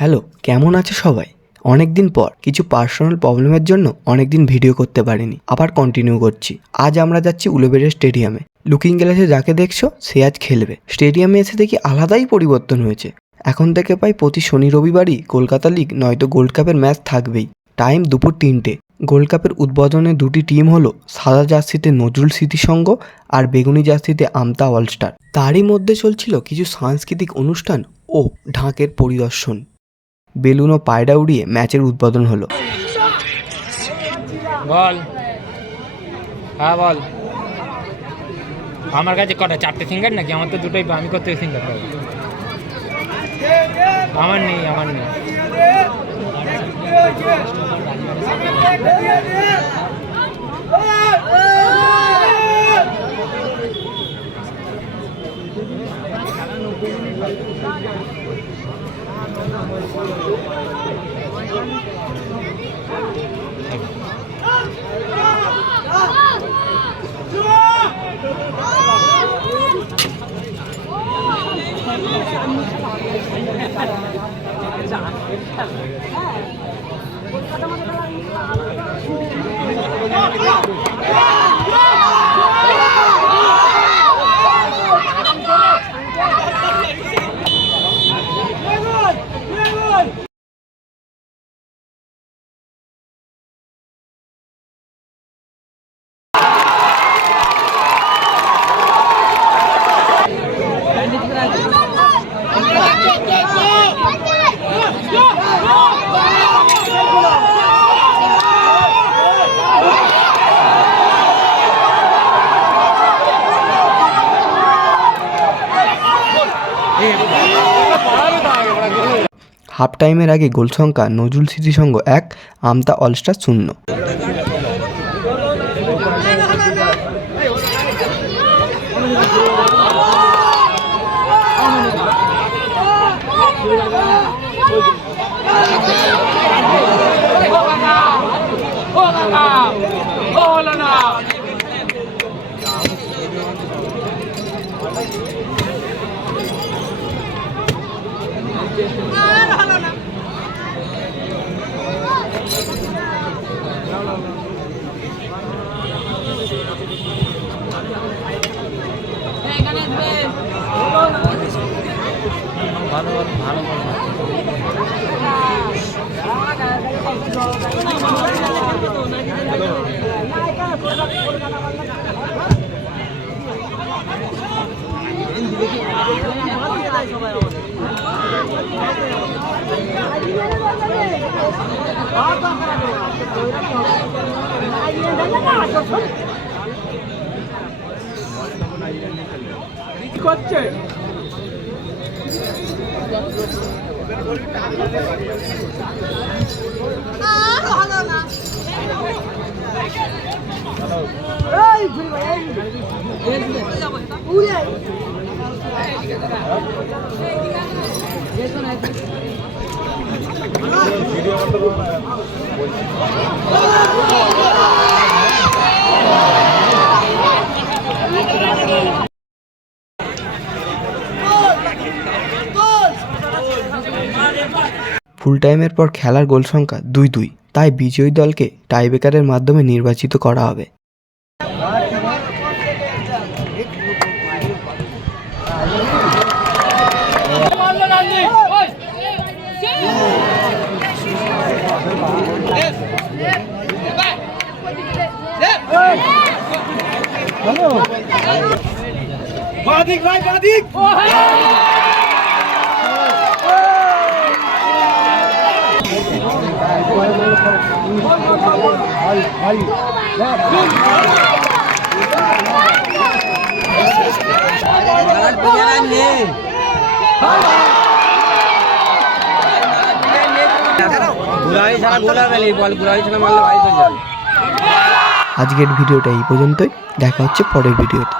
Hello, কেমন আছে সবাই? অনেক দিন পর কিছু পার্সোনাল প্রবলেমের জন্য অনেক দিন ভিডিও করতে পারিনি, আবার কন্টিনিউ করছি। আজ আমরা যাচ্ছি উলুবেড়িয়া স্টেডিয়ামে। লুকিং গ্লাসে যাকে দেখছো সে আজ খেলবে। স্টেডিয়ামে এসে দেখি আলাদাই পরিবর্তন হয়েছে। এখন থেকে প্রায় প্রতি শনি রবিবারই কলকাতা লিগ নয়তো গোল্ড কাপের ম্যাচ থাকবেই। টাইম দুপুর 3টে। গোল্ড কাপের উদ্বোধনে দুটি টিম হলো সাদা জার্সিতে নজরুল স্মৃতি সংঘ আর বেগুনি জার্সিতে আমতা অলস্টার। তারই মধ্যে চলছিল কিছু সাংস্কৃতিক অনুষ্ঠান ও ঢাকের পরিদর্শন। বেলুন ও পায়রা উড়িয়ে ম্যাচের উদ্বোধন হলো। বল, হ্যাঁ বল। আমার কাছে কটা? 4টে সিঙ্গার নাকি? আমার তো দুটোই। আমি কোথা থেকে সিঙ্গার পাবো? আমার নেই। হাফ টাইমের আগে গোল সংখ্যা নজরুল স্মৃতি সংঘ 1, আমতা অলস্টার 0। কি করছে? ভালো না। ফুল টাইমের পর খেলার গোল সংখ্যা 2-2, তাই বিজয়ী দলকে টাইব্রেকারের মাধ্যমে নির্বাচিত করা হবে। বাদিক ভাই, বাদিক। আজকের ভিডিওটা এই পর্যন্তই। দেখা হচ্ছে পরের ভিডিওতে।